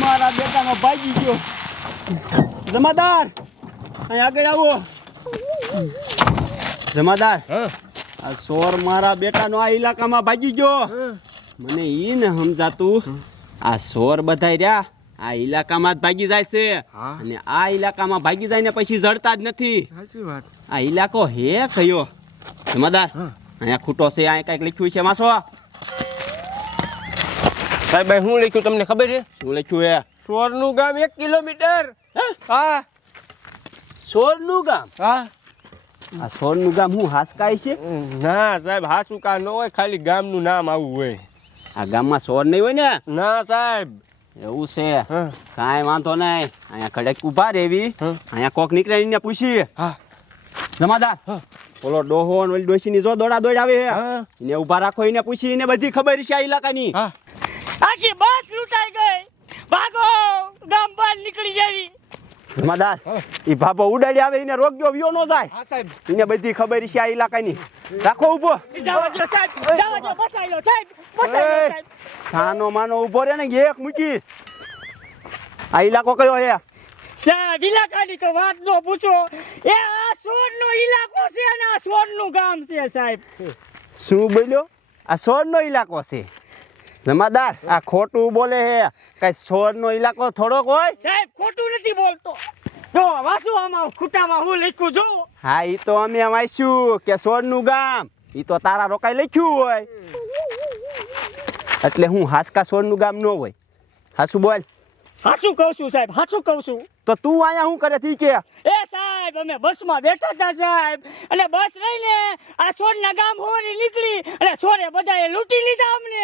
મારા બેટાનો ભાગી ગયો. જમાદાર અહીં આગળ આવો. જમાદાર આ ચોર મારા બેટાનો આ ઇલાકામાં ભાગી ગયો. મને ઈ ને સમજાતું આ ચોર બધાય રહ્યા આ ઇલાકામાં જ ભાગી જાય છે અને આ ઇલાકામાં ભાગી જાય ને પછી જડતા જ નથી. સાચી વાત. આ ઇલાકો હે કયો? જમાદાર અહીંયા ખૂટો છે, અહીંયા કઈક લખ્યું છે માસો. સાહેબ શું લખ્યું તમને ખબર છે? શું લખ્યું હે? સોરનું ગામ 1 કિલોમીટર. હા સોરનું ગામ? હા. આ સોરનું ગામ હું હાસકાય છે? ના સાહેબ હાસુ કા ન હોય, ખાલી ગામનું નામ આવું હોય. આ ગામમાં સોર નહીં હોય ને? ના સાહેબ. એવું છે? કાંઈ વાંધો નહીં, અહીંયા કડક ઊભા રહેવી. અહીંયા કોક નીકળે એને પૂછી. હા જમાદાર ઓલો ડોહો ને ઓલી ડોશીની જો દોડા દોડ આવે એને ઊભા રાખો, એને પૂછી, એને બધી ખબર છે આ ઇલાકાની. આખી બસ લૂંટાઈ ગઈ, ભાગો, ગામ બહાર નીકળી જાવી. જમાદાર ઈ ભાભો ઉડાડી આવે એને રોકજો, વિયો ન જાય. હા સાહેબ. એને બધી ખબર છે આ ઇલાકાની. રાખો ઊભો. જાવા દો સાહેબ, જાવા દો, બચાઈ લો સાહેબ, બચાઈ લો સાહેબ. સાનો માનો ઊભો રહે ને એક મૂકીશ. આ ઇલાકો કયો છે? સાહેબ ઇલાકાની તો વાત ન પૂછો, એ આ સોરનો ઇલાકો છે અને આ સોરનું ગામ છે સાહેબ. શું બોલ્યો? આ સોરનો ઇલાકો છે? જમાદાર આ ખોટું બોલે હે. કઈ સોરનો ઇલાકો થોડોક હોય? સાહેબ ખોટું નથી બોલતો. જો વાંચો આમાં ખૂટામાં હું લખ્યું જો. હા ઈ તો અમે વાંચ્યું કે સોરનું ગામ, ઈ તો તારા રોકાઈ લખ્યું હોય. એટલે હું હાસકા સોરનું ગામ ન હોય. હાસું બોલ. હાચું કહું છું સાહેબ, હાચું કહું છું. તો તું અહીંયા શું કરે તી કે? એ સાહેબ અમે બસમાં બેઠા હતા સાહેબ, અને બસ રહીને આ સોરના ગામ હોરી નીકળી અને સોરે બધાએ લૂંટી લીધા અમને.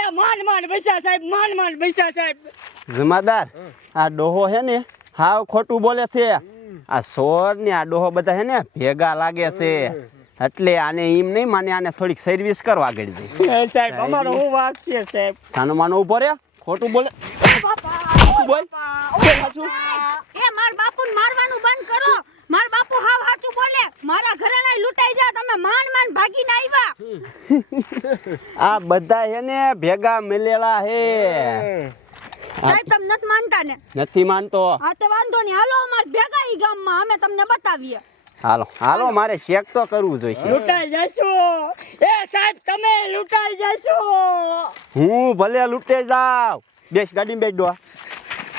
એ માંડ બેસ્યા સાહેબ, માંડ બેસ્યા સાહેબ. જમાદાર આ ડોહો હે ને હાવ ખોટું બોલે છે. આ સોર ને આ ડોહો બધા હે ને ભેગા લાગે છે, એટલે આને એમ નહીં માને, આને થોડીક સર્વિસ કરવા આગળ જાય. સાહેબ અમારો હું વાક છે સાહેબ. સાનો માનો ઉભો રે, ખોટું બોલે. બોલ. એ માર બાપુને મારવાનું બંધ કરો. માર બાપુ હાવ હાચું બોલે. મારા ઘરેના લૂંટાઈ જા, તમે માંડ ભાગીને આવ્યા. આ બધા હે ને ભેગા મળેલા હે. સાહેબ તમે નથી માનતા ને? નથી માનતો. હા તો વાંધો નહીં, હાલો અમાર ભેગા ઈ ગામમાં, અમે તમને બતાવીએ. હાલો હાલો, મારે ચેક તો કરવું જોઈશે. લૂંટાઈ જશો એ સાહેબ, તમે લૂંટાઈ જશો. હું ભલે લૂંટે જાવ. બેસ ગાડી બેસ દો.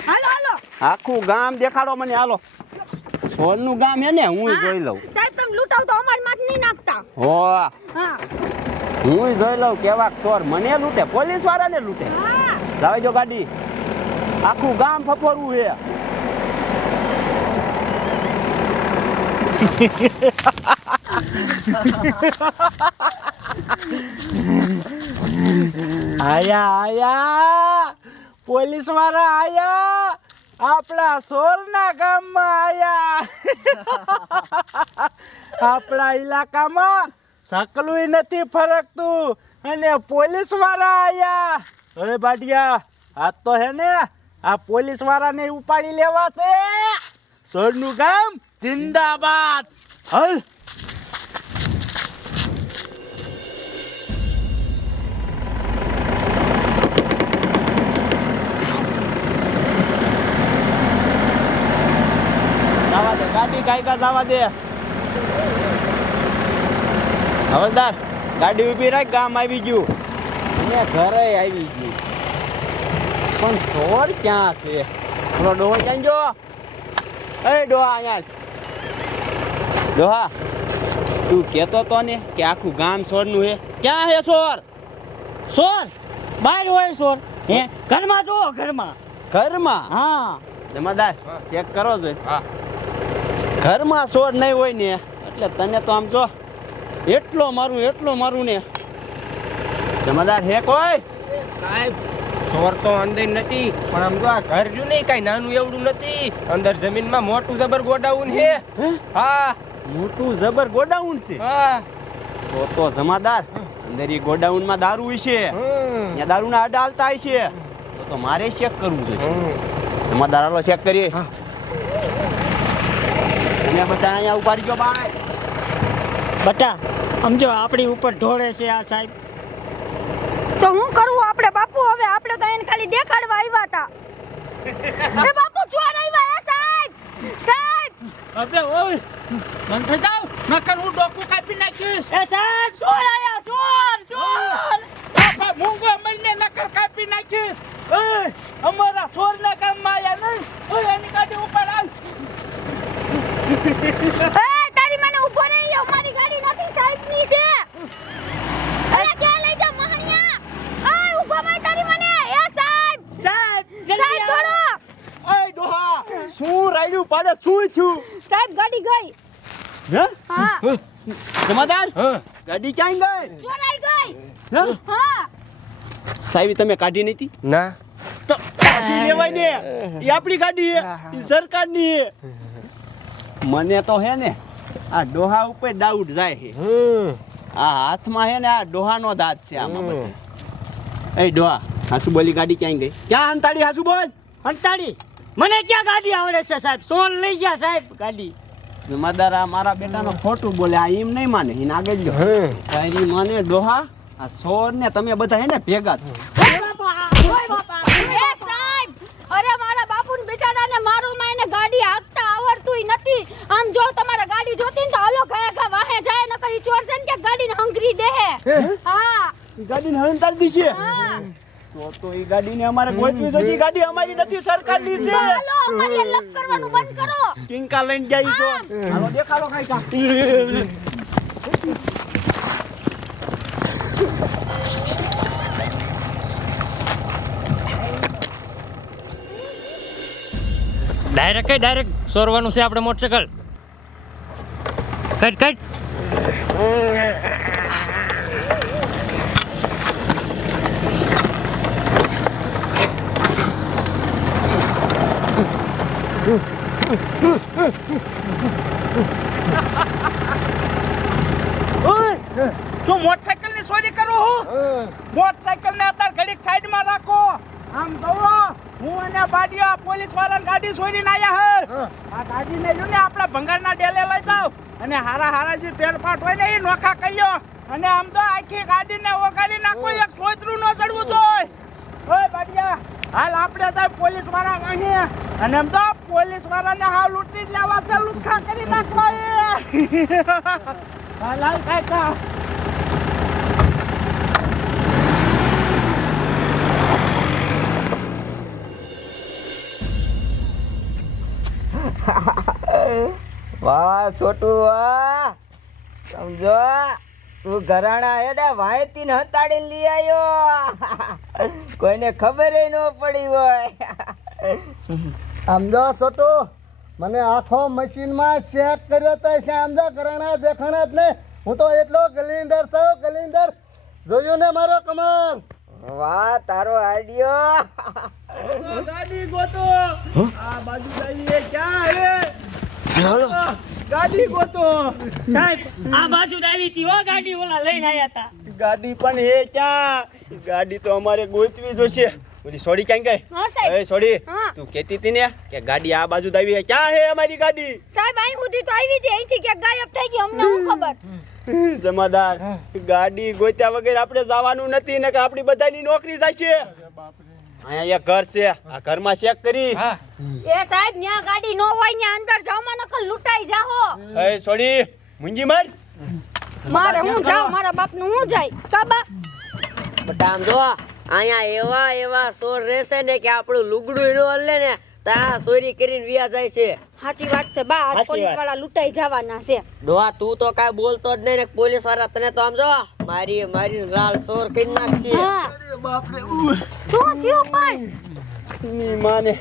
હાલો હાલો આખું ગામ દેખાડો મને. હાલો સોરનું ગામ હે ને, હું જોઈ લઉં. સાહેબ તમે લૂંટાવ તો અમાર માં નહીં નાખતા. હો હા હું જોઈ લઉં કેવા ચોર મને લૂંટે, પોલીસ વાળાને લૂંટે. હા લાવી જો ગાડી, આખું ગામ ફફરવું છે. આયા આયા પોલીસ વાળા આયા, આપણા સોરના ગામમાં આયા. આપણા ઇલાકામાં સકલું નથી ફરકતું અને પોલીસ વાળા આયા. હવે બાડિયા આ તો હે ને આ પોલીસ વાળાને ઉપાડી લેવા છે. સોરનું ગામ જિંદાબાદ. હલ જવા દે ગાડી, ગાયકા જવા દે. હવલદાર ગાડી ઊભી રાખ, ગામ આવી ગયું અને ઘરે આવી ગયું. પણ ચોર ક્યાં છે? થોડો ડોહો ક્યાં ગયો? એ ડોહા અહીંયા. ડોહા તું કહેતો તો ને કે આખું ગામ ચોરનું છે, ક્યાં છે ચોર? સોર બહાર હોય સોર. હે ઘરમાં જો, ઘરમાં. ઘરમાં? હા જમાદાર ચેક કરો છો. હા ઘરમાં ચોર નહીં હોય ને એટલે તને તો આમ જો એટલો મારું ને. જમાદાર હે કોઈ? સાહેબ ચોર તો અંદર નથી, પણ આમ તો આ ઘર રહ્યું નહીં કાંઈ નાનું એવડું નથી. અંદર જમીનમાં મોટું જબર ગોડાઉન છે. હા મોટું જબર ગોડાઉન છે. હા. તો જમાદાર અંદર એ ગોડાઉનમાં દારૂ હશે, ત્યાં દારૂના આડા હાલતા હશે. તો મારે ચેક કરવું જોઈએ. જમાદાર હાલો ચેક કરીએ. તમે બધા અહીંયા ઉભા રહીજો ભાઈ. બટા સમજો આપણી ઉપર ઢોળે છે આ સાહેબ. તો હું કરું આપણે બાપુ? હવે આપણે તો એને ખાલી દેખાડવા આવ્યા હતા. એ બાપુ ચોર આવ્યા. એ સાહેબ, સાહેબ અબે ઓય મન થઈ જાવ નકર હું ડોકું કાપી નાખીશ. એ સાહેબ ચોર આયા, ચોર ચોર. બાપા મૂંગો મઈને નકર કાપી નાખીશ. એ અમારા ચોરના કામમાં આયા નહીં. ઓય એની ગાડી ઉપર આવ. એ તારી મને ઊભો રહી. અમારી ગાડી નથી, સાહેબની છે. અરે કે લઈ જા મહણિયા. એ ઊભો માં તારી મને. એ સાહેબ, સાહેબ જલ્દી સાહેબ આવો. થોડો. ઓય ડોહા, શું રાયડું પાડે? શું થયું? સાહેબ ગાડી ગઈ. હે? હા, જમાદાર હા. ગાડી ક્યાં ગઈ? ચોરાઈ ગઈ. હે? હા, સાહેબ તમે કાઢી નથી? ના. તો કાઢી લેવાય ને. એ આપણી ગાડી છે, એ સરકારની છે. મને તો હે ને આ ડોહા ઉપર ડાઉટ જાય છે. આ હાથમાં હે ને આ ડોહાનો દાંત છે આમાં બધે. એ ડોહા, હાસુ બોલી ગાડી ક્યાં ગઈ? ક્યાં અંતાડી? હાસુ બોલ. અંતાડી મને ક્યાં ગાડી આવડે છે સાહેબ? સોન લઈ ગયા સાહેબ ગાડી. જમાદાર આ મારા બેટાનો ખોટું બોલે. આ એમ નહીં માને. એને આગળ જો તારી માને ડોહા. આ સોર ને તમે બધા હે ને ભેગા છો. ઓય બાપા, ઓય બાપા. એ સાહેબ, અરે મારા બાપુને બિચારાને મારું માં એને ગાડી હાંકતા આવડતુંય નથી. આમ જો તમારે ગાડી જોતી ને તો હાલો ગયા ગયા વાહે જાય, નકર ઈ ચોર છે ને કે ગાડીને હંગરી દે. હા, ઈ ગાડીને હંતાડી દીધી છે. હા. તો ઈ ગાડીને અમારે ગોતવી જોઈએ. ઈ ગાડી અમારી નથી, સરકારની છે. હાલો અમારી આ લપ કરવાનું બંધ કરો. કિંકા લઈને જાય છો. હાલો દેખાડો કાઈ કા. ડાયરેક્ટ સોરવાનું છે આપણે મોટરસાઇકલ. Cut cut. શું મોટરસાઇકલ ની ચોરી કરો હું? મોટરસાઇકલ ને અત્યારે ઘડીક સાઈડ માં રાખો. આમ જોવો, હું અને બાડિયા પોલીસ વાળાની ગાડી ચોરીને આયા હે. આ ગાડી ને જો ને આપણે ભંગારના ડેલે લઈ જાવ અને હારા જે પેરપાટ હોય ને એ નોખા કઈયો અને આમ તો આખી ગાડી ને ઓગાડી નાખો. એક છોતરું ન ચડવું જોઈએ. ઓય બાડિયા, હાલ આપણે જાય પોલીસ વાળા વાહે અને આમ તો પોલીસ વાળાને હાવ લૂંટી જ લેવા છે, લુખ્ખા કરી નાખવા એ. હાલ હાલ કાકા. વાહ છોટું વાહ, સમજો તું ઘરાણા હે ને વાયતી ને હતાડીને લઈ આવ્યો. કોઈને ખબર ન પડી હોય. સમજો છોટું, મને આખો મશીનમાં ચેક કર્યો તો સમજો ઘરાણા દેખાણા જ ને. હું તો એટલો ગલિન્ડર છું, ગલિન્ડર. જોયું ને મારો કમાલ? વાહ તારો આઈડિયો. ગાડી ગોતો. આ બાજુ જઈએ ક્યાં હે? ગાડી ગોતો. સાહેબ આ બાજુ જ આવી હતી હો ગાડી, ઓલા લઈને આયા હતા. ગાડી પણ હે ક્યાં? ગાડી તો અમારે ગોતવી જોશે. ઓલી સોડી ક્યાં ગઈ? હા સાહેબ. એ સોડી, હા. તું કહેતી હતી ને કે ગાડી આ બાજુ જ આવી. ક્યાં હે અમારી ગાડી? સાહેબ અહીં સુધી તો આવી હતી, અહીંથી ક્યાંક ગાયબ થઈ ગઈ. અમને શું ખબર? જમાદાર, ગાડી ગોત્યા વગર આપણે જવાનું નથી ને કે આપણી બધાની નોકરી જાય છે. અહીંયા એક ઘર છે, આ ઘરમાં ચેક કરી. એ સાહેબ ન્યા ગાડી નો હોય, ન્યા અંદર જાવમાં નકલ લૂંટાઈ જાહો. એ સોડી, મુંજી માર. મારે હું જાવ, મારા બાપનું હું જાય. કાબા બટા આમ જો, અહીંયા એવા ચોર રહેશે ને કે આપણું લુગડું નો હલે ને તા ચોરી કરીને વિયા જાય છે. સાચી વાત છે બા. આજ પોલીસ વાળા લૂંટાઈ જવાના છે. ડોહા તું તો કાંઈ બોલતો જ નહીં ને પોલીસ વાળા તને તો આમ જો મારી રાલ ચોર કરી નાખશે. હા. બાપરે, શું થયું પણ? ની માને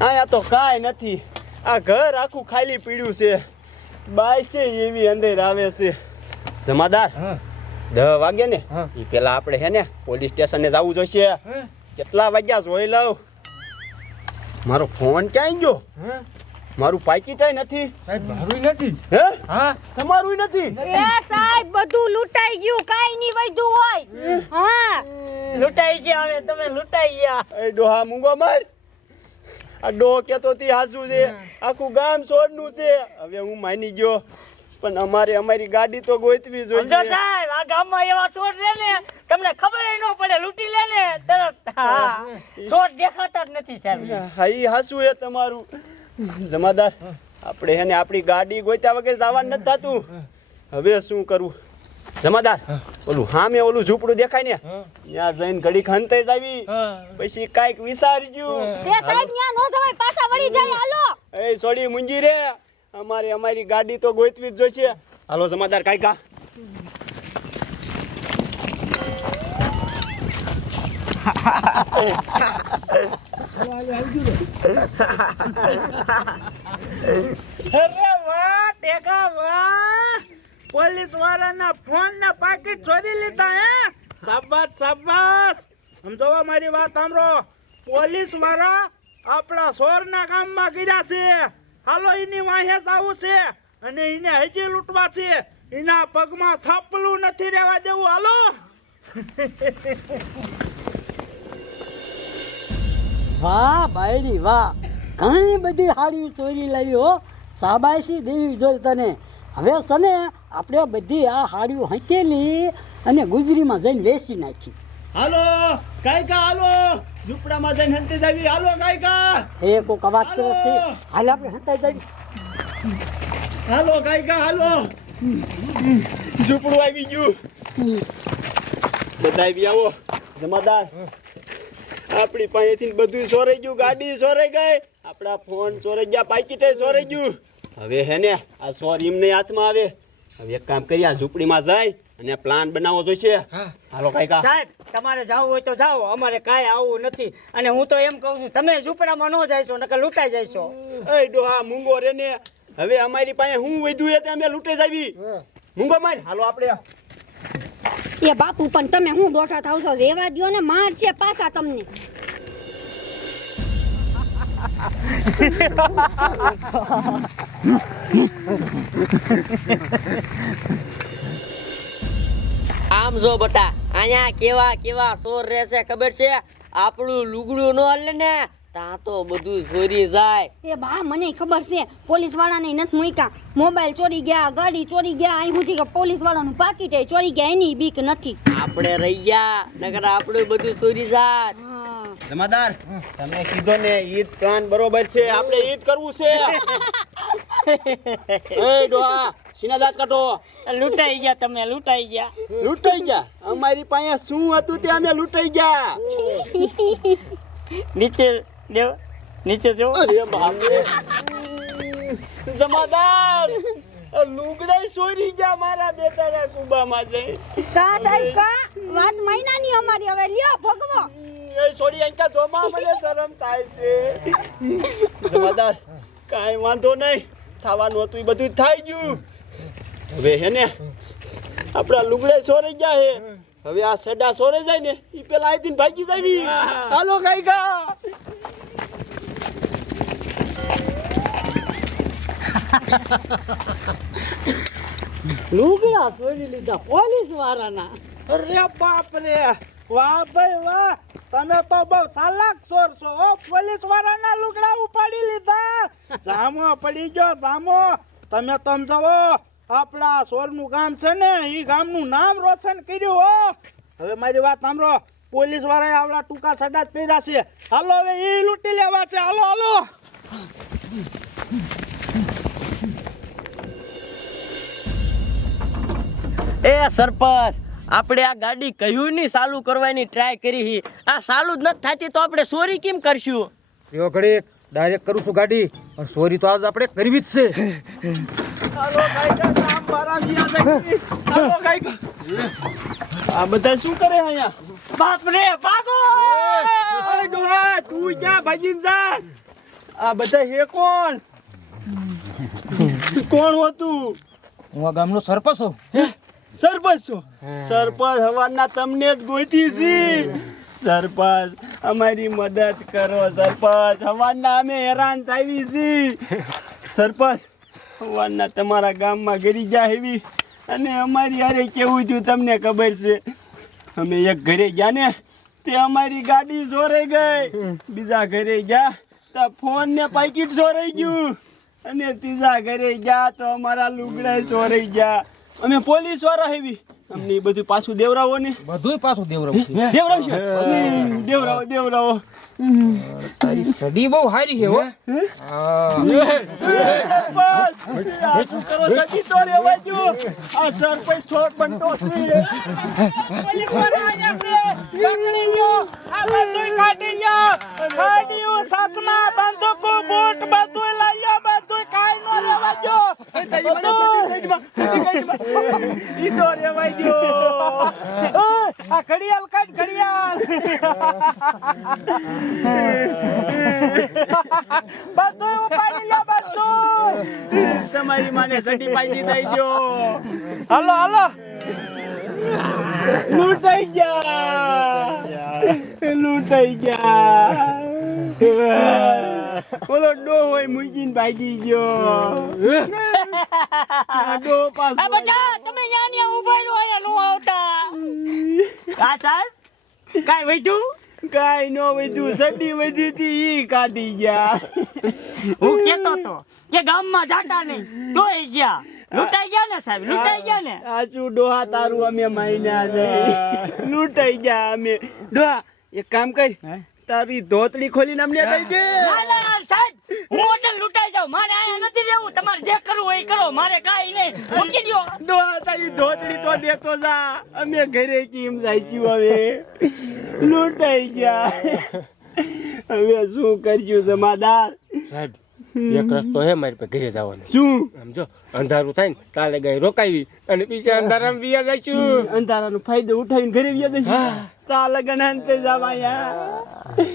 આયા તો કાંઈ નથી. આ ઘર આખું ખાલી પીડ્યું છે. બાય છે એવી અંદર આવે છે. જમાદાર, 10 વાગે ને એ પેલા આપણે હે ને પોલીસ સ્ટેશને જવું જોઈશે. કેટલા વાગ્યા જોઈ લઉં. મારો ફોન ક્યાં ગયો? મારું પાકીટ નથી. સાહેબ મારું નથી. હે હા તમારું નથી? એ સાહેબ બધું લૂંટાઈ ગયું, કાઈ નહીં વધ્યું હોય. હા લૂંટાઈ ગયા, હવે તમે લૂંટાઈ ગયા. એ ડોહા મૂંગો માર. આ ડોહ કેતો તી હાસુ છે, આખું ગામ છોડનું છે. હવે હું માની ગયો, પણ અમારી ગાડી તો ગોતવી સમજો જોઈએ. સાહેબ, આ ગામમાં એવા ચોર રહે ને તમને ખબર ન પડે, લૂંટી લે ને તરત. હા, ચોર દેખાતા જ નથી સાહેબ. હા ઈ હાસુ એ તમારું. જમાદાર, આપણે એને આપણી ગાડી ગોત્યા વગર જવાનું નથી થતું. હવે શું કરવું? જમાદાર, ઓલું ઝૂંપડું દેખાય ને, ત્યાં જઈને ઘડી ખંતાઈ જાવી, પછી કાંઈક વિચારજો. તે સાહેબ ન્યા નો જવાય, પાછા વળી જાય. હાલો એ સોડી મુંજી રે, અમારી ગાડી તો ગોતવી જ જોઈશે. હાલો જમાદાર, કાંઈકા. અરે વાહ ટેકા વાહ, પોલીસ વાળાના ફોન ના પાકીટ ચોરી લીધા. હે શાબાશ શાબાશ. સમજો મારી વાત સાંભળો, પોલીસ વાળા આપણા સોરના કામમાં ગયા છે. હાલો એની વાહે આવું છે અને એને હજી લૂંટવા છે. એના પગમાં છાપલું નથી રહેવા દેવું. હાલો. વાહ બાયરી વાહ, ઘણી બધી હાડી ચોરી લાવી હો. શાબાશી દેવી જોઈ તને. હવે સને આપણે બધી આ હાડીઓ હંકેલી અને ગુજરીમાં જઈને વેચી નાખી. હાલો કાંઈકા, હાલો ઝૂંપડામાં જઈને હંતે જાવી. હાલો કાંઈકા. એ કોક અવાજ કરે છે, હાલ આપણે હંતાઈ જઈએ. હાલો કાંઈકા, હાલો. ઝૂંપડું આવી ગયું. બધા આવી આવો. જમાદાર, આપણી પાસેથી બધું સોરાઈ ગયું. ગાડી સોરાઈ ગઈ, આપણા ફોન સોરાઈ ગયા, પાકીટે સોરાઈ ગયું. હવે હે ને આ સોર એમને હાથમાં આવે. હવે એક કામ કરી, આ ઝૂંપડીમાં જાય અને પ્લાન બનાવવો જોઈશે. હાલો કાંઈકા. સાહેબ, તમારે જવું હોય તો જાઓ, અમારે કાંઈ આવું નથી. અને હું તો એમ કહું છું, તમે ઝૂંપડામાં ન જઈશો નકર લૂંટાઈ જઈશો. એ ડોહા મૂંગો રે ને, હવે અમારી પાસે હું વધ્યું એ તે અમે લૂંટે જાવી. મૂંગો માર. હાલો આપણે. એ બાપુ, પણ તમે હું દોઠા થાવ છો? રેવા દ્યો ને, મારશે પાછા તમને. આમ જો બટા, અહીંયા કેવા કેવા ચોર રહેશે ખબર છે? આપણું લુગડું ન હલે ને ત્યાં તો બધું ચોરી જાય. એ બા, મને ખબર છે, પોલીસ વાળાને નથી મૂક્યા. મોબાઈલ ચોરી ગયા, ગાડી ચોરી ગયા, અહીં સુધી કે પોલીસ વાળાનું પાકીટ ચોરી ગયા, એની બીક નથી. આપણે રહી ગયા નકર આપણું બધું ચોરી જાય. જમાદાર, તમે કીધો ને ઈદ પ્લાન બરોબર છે. આપણે ઈદ કરવું છે. એ ડોહા, સીના દાંત કાઢો. લૂંટાઈ ગયા તમે, લૂંટાઈ ગયા. લૂંટાઈ ગયા? અમારી પાસે શું હતું તે અમે લૂંટાઈ ગયા. નીચે દેવ, નીચે જો. અરે બાપ રે. જમાદાર, લુગડાઈ ચોરી ગયા મારા બેટાના કુબામાં જઈ. કા સાહેબ કા, વાત મહિનાની અમારી. હવે લ્યો ભોગવો. એ છોડી અંકા જોમાં મને શરમ થાય છે. જમાદાર, કાંઈ વાંધો નહીં, થવાનું હતું એ બધું થઈ ગયું. હવે હે ને આપણા લુગડે સોરાઈ ગયા હે. હવે આ સડા સોરે જાય ને એ પેલા આઈથી ભાગી જાવી. હાલો કાંઈકા. લુગડા ચોરી લીધા પોલીસ વાળાના. અરે બાપ રે, વાહ ભાઈ વાહ, તમે તો બહુ સાલાક ચોર છો. પોલીસ વાળાના લુગડા ઉપાડી લીધા. જામો પડી ગયો, જામો. તમે સમજાવો, આપણા સોરનું ગામ છે ને, એ ગામનું નામ રોશન કર્યું. હો, હવે મારી વાત સાંભળો, પોલીસ વાળાએ આવડા ટૂંકા સડા જ પહેર્યા છે. હાલો હવે એ લૂંટી લેવા છે. હાલો હાલો. એ સરપંચ, આપણે આ ગાડી કહ્યું નહીં ચાલુ કરવાની ટ્રાય કરી, આ ચાલુ જ નથી થતી તો આપણે ચોરી કેમ કરશું? યો ઘડી ડાયરેક્ટ કરું છું ગાડી, પણ ચોરી તો આજ આપણે કરવી જ છે. હાલો કાંઈકા, કામ મારા વિયા જાય. હાલો કાંઈકા. આ બધા શું કરે અહીંયા? બાપ રે, ભાગો. ઓય ડોહા, તું ક્યાં ભાગીને જા? આ બધા હે કોણ? કોણ હતું? હું આ ગામનો સરપંચ છું. સરપંચ છો? સરપંચ હવારના તમને જ ગોતી છે. સરપંચ અમારી મદદ કરો સરપંચ હવાના અમે હેરાન થાવી છી સરપંચ હવાના તમારા ગામમાં ગરી જા એવી અને અમારી હારે કેવું થયું તમને ખબર છે અમે એક ઘરે ગયા ને તે અમારી ગાડી ચોરાઈ ગઈ બીજા ઘરે ગયા તો ફોન ને પાકીટ ચોરાઈ ગયું અને ત્રીજા ઘરે ગયા તો અમારા લુગડા ચોરાઈ ગયા અમે પોલીસ વાળા હેવી અમને ઈ બધું પાછું દેવરાવો ને બધુંય પાછું દેવરાવું છે. દેવરાવશો દેવરાવો તારી સડી બહુ સારી છે હો હા. આ શું કરો સજી તો રેવા દો આ સરપંચ થોડ બનતો છે પોલીસ વાળા આયા છે પકડી ગયો આ બધું કાઢી ગયો ગાડીઓ સાપના બંદૂકો બૂટ બધું લઈ ગયો બધું કાઈ નો રેવા દો તારી મને સડી કાઢી ઈ તો રેવા દો આ ઘડિયાળ કાઢ ઘડિયાળ બધું ઉપાડી લો બધું તમારી માને સડી પાછી દઈ દો હાલો લૂંટાઈ ગયા ઓલો ડો હોય મૂકીને ભાગી ગયો ડો પાછો આ બધા તમે યા ઉભા રહો અહીંયા નો આવતા આ સાહેબ કાઈ વૈધું કાઈ નો વધ્યું સડી વધી હતી ઈ કાઢી ગયા હું કેતો તો કે ગામમાં જાતા નહીં તોય ગયા લૂંટાઈ ગયા ને સાહેબ લૂંટાઈ ગયા ને આચું ડોહા તારું અમે માયના નહીં લૂંટાઈ ગયા અમે ડોહા એક કામ કર તારી ધોતડી ખોલીને અમને દઈ દે ના ના સાહેબ હું હોટલ લૂંટાઈ જાઉં મારે આયા નથી રહેવું તમારે જે કરવું હોય એ કરો મારે કાઈ નહીં મૂકી દ્યો ડોહા તારી ધોતડી તો દેતો જા અમે ઘરે કેમ જાય હવે લૂંટાઈ ગયા હવે શું કરશું જમાદાર સાહેબ એક રસ્તો હે મારી પાસે ઘરે જવાનો શું આમ જો અંધારું થાય ને તાલે ગઈ રોકાવી અને પીછે અંધારામાં વિયા જઈશું અંધારાનો ફાયદો ઉઠાવીને ઘરે વ્યા દઈશું તા લગન અંતે જવાયા